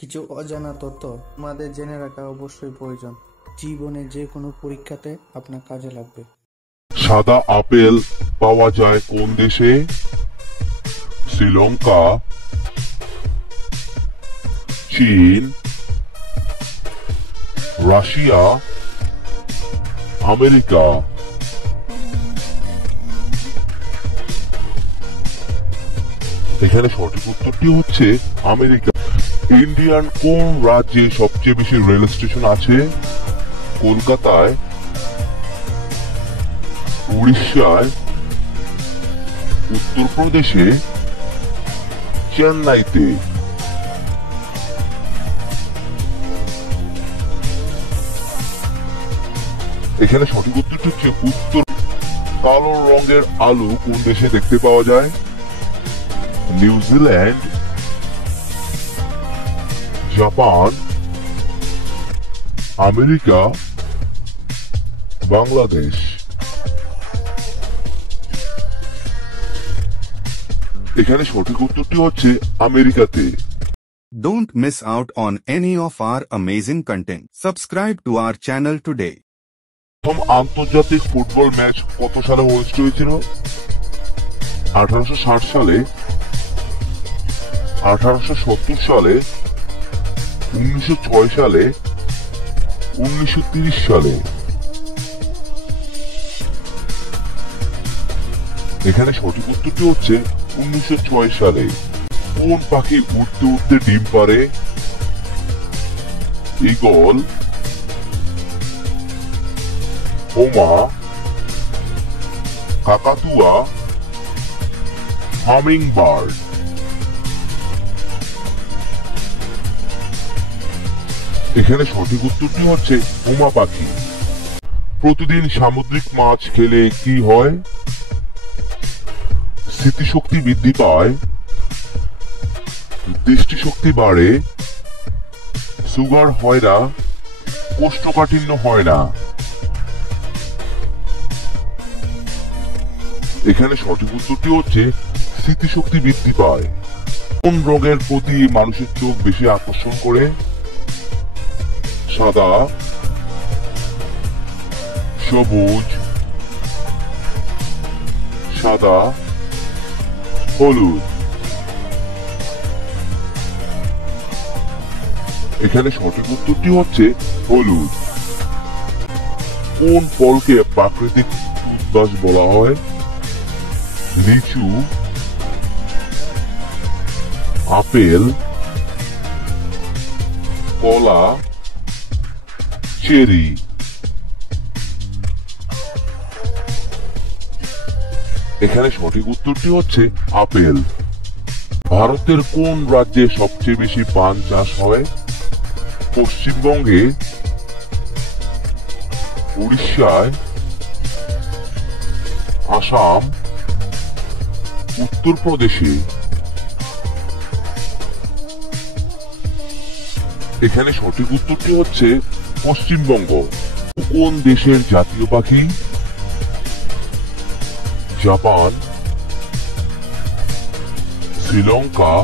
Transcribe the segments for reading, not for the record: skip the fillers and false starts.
কিছু অজানা তথ্য আমাদের জেনে রাখা অবশ্যই প্রয়োজন। জীবনে যে কোনো পরীক্ষাতে আপনার কাজে লাগবে। সাদা আপেল পাওয়া যায় কোন দেশে? শ্রীলঙ্কা, চীন, রাশিয়া, আমেরিকা। এখানে সঠিক উত্তরটি হচ্ছে আমেরিকা। ইন্ডিয়ান কোন রাজ্যে সবচেয়ে বেশি রেল স্টেশন আছে? কলকাতায়, উড়িষ্যায়, উত্তরপ্রদেশে, চেন্নাইতে। এখানে সঠিক উত্তরটি হচ্ছে উত্তর। কালো রঙের আলু কোন দেশে দেখতে পাওয়া যায়? New Zealand, Japan, America, Bangladesh. এখানে সঠিক উত্তরটি হচ্ছে আমেরিকাতে। Don't miss out on any of our amazing content. Subscribe to our channel today. প্রথম আন্তর্জাতিক ফুটবল ম্যাচ কত সালে অনুষ্ঠিত হয়েছিল? 1860 সালে, 1870 সালে, 1906 সালে, 1930 সালে। এখানে সঠিক উত্তরটি হচ্ছে 1906 সালে। কোন পাখি উড়তে উড়তে ডিম পারে? ঈগল, ওমা, কাকাতুয়া, হামিং বার্ড। এখানে সঠিক উত্তরটি হচ্ছে ওমা পাখি। প্রতিদিন সামুদ্রিক মাছ খেলে কি হয়? স্মৃতিশক্তি বৃদ্ধি পায়, দৃষ্টিশক্তি বাড়ে, সুগার হয় না, কোষ্ঠকাঠিন্য হয় না। এখানে সঠিক উত্তরটি হচ্ছে স্মৃতিশক্তি বৃদ্ধি পায়। কোন রঙের প্রতি মানুষের চোখ বেশি আকর্ষণ করে? সাদা, সবুজ, সাদা, হলুদ। এখানে সঠিক উত্তরটি হচ্ছে হলুদ। কোন ফলকে প্রাকৃতিক টুথব্রাশ বলা হয়? লিচু, আপেল, কলা, চেরি। এখানে সঠিক উত্তরটি হচ্ছে আপেল। ভারতের কোন রাজ্যে সবচেয়ে বেশি পান চাষ হয়? পশ্চিমবঙ্গে, উড়িষ্যায়, আসাম, উত্তরপ্রদেশে। এখানে সঠিক উত্তরটি হচ্ছে পশ্চিমবঙ্গ। কোন দেশের জাতীয় পাখি? Japan, Sri Lanka,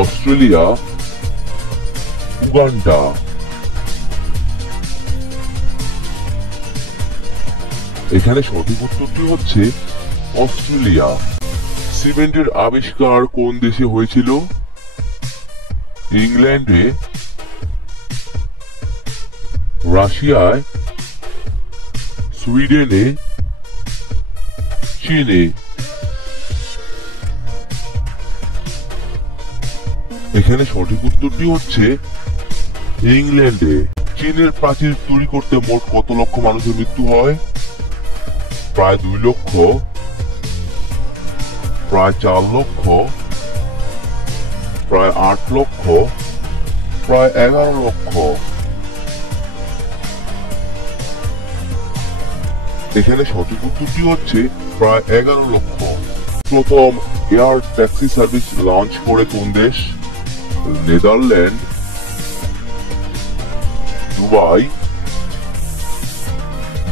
Australia, Uganda. এখানে সঠিক উত্তরটি হচ্ছে অস্ট্রেলিয়া। সিমেন্টের আবিষ্কার কোন দেশে হয়েছিল? ইংল্যান্ডে, রাশিয়ায়, সুইডেনে, চীনে। এখানে সঠিক উত্তরটি হচ্ছে ইংল্যান্ডে। চীনের প্রাচীর তৈরি করতে মোট কত লক্ষ মানুষের মৃত্যু হয়? প্রায় 2 লক্ষ, প্রায় 4 লক্ষ, প্রায় 8 লক্ষ, প্রায় 11 লক্ষ। এখানে সঠিক উত্তরটি হচ্ছে প্রায় 11 লক্ষ। প্রথম এয়ার ট্যাক্সি সার্ভিস লঞ্চ করে কোন দেশ? Netherland, Dubai,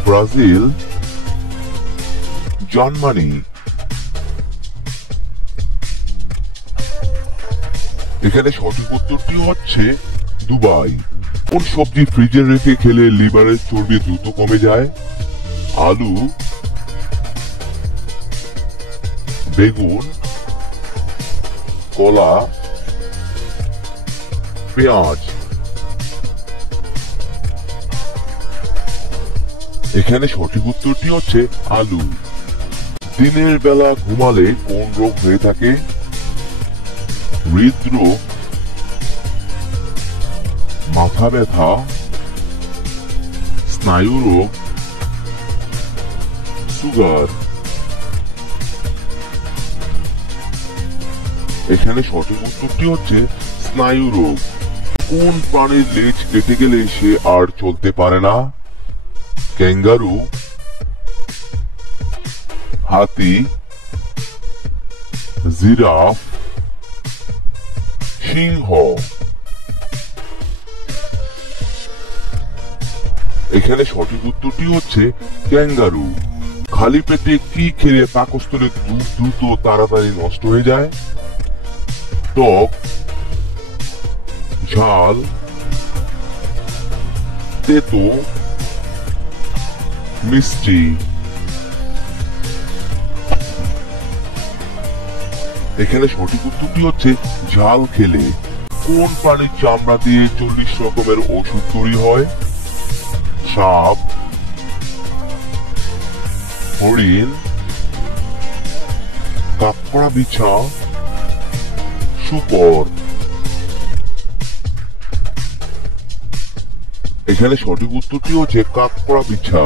Brazil, Germany. এখানে সঠিক উত্তরটি হচ্ছে দুবাই। কোন সবজি ফ্রিজে রেখে খেলে লিভারের চর্বি দ্রুত কমে যায়? আলু, বেগুন, কলা, পেঁয়াজ। এখানে সঠিক উত্তরটি হচ্ছে আলু। দিনের বেলা ঘুমালে কোন রোগ হয়ে থাকে? হৃদরোগ, মাথা ব্যথা, স্নায়ু রোগ, সুগার। এখানে সঠিক উত্তরটি হচ্ছে স্নায়ু রোগ। কোন প্রাণীর লেজ কেটে গেলে সে আর চলতে পারে না? ক্যাঙ্গারু, হাতি, জিরাফ, সিংহ। এখানে সঠিক উত্তরটি হচ্ছে ক্যাঙ্গারু। খালি পেটে কি খেলে পাকস্থলীর দুধ দ্রুত তাড়াতাড়ি নষ্ট হয়ে যায়? টক, ঝাল, তেতো, মিষ্টি। এখানে সঠিক উত্তরটি হচ্ছে ঝাল খেলে। কোন প্রাণীর চামড়া দিয়ে 40 রকমের ওষুধ তৈরি হয়? সাপ, হরিণ, কাঁকড়া বিছা, শূকর। এখানে সঠিক উত্তরটি হচ্ছে কাঁকড়া বিছা।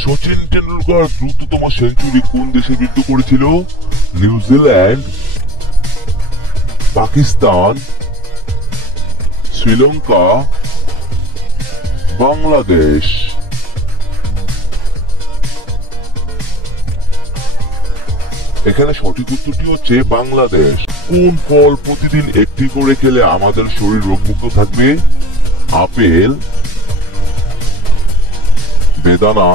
সচিন টেন্ডুলকার দ্রুততম সেঞ্চুরি কোন দেশের বিরুদ্ধে করেছিল? নিউজিল্যান্ড, পাকিস্তান, শ্রীলঙ্কা, বাংলাদেশ। এখানে সঠিক উত্তরটি হচ্ছে বাংলাদেশ। কোন ফল প্রতিদিন একটি করে খেলে আমাদের শরীর রোগমুক্ত থাকবে? আপেল, বেদানা,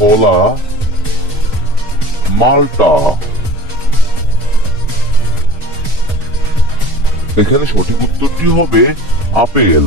কলা, মাল্টা। এখানে সঠিক উত্তরটি হবে আপেল।